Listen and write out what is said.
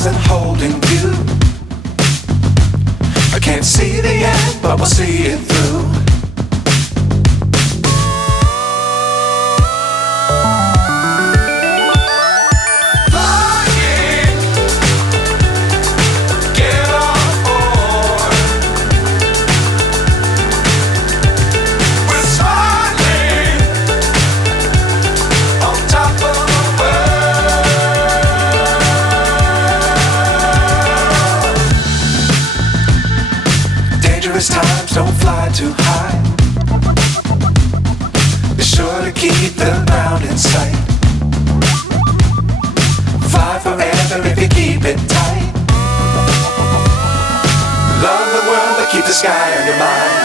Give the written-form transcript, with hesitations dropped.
stars and holding you. I can't see the end, but we'll see it through. Times don't fly too high. Be sure to keep the ground in sight. Fly forever if you keep it tight. Love the world but keep the sky on your mind.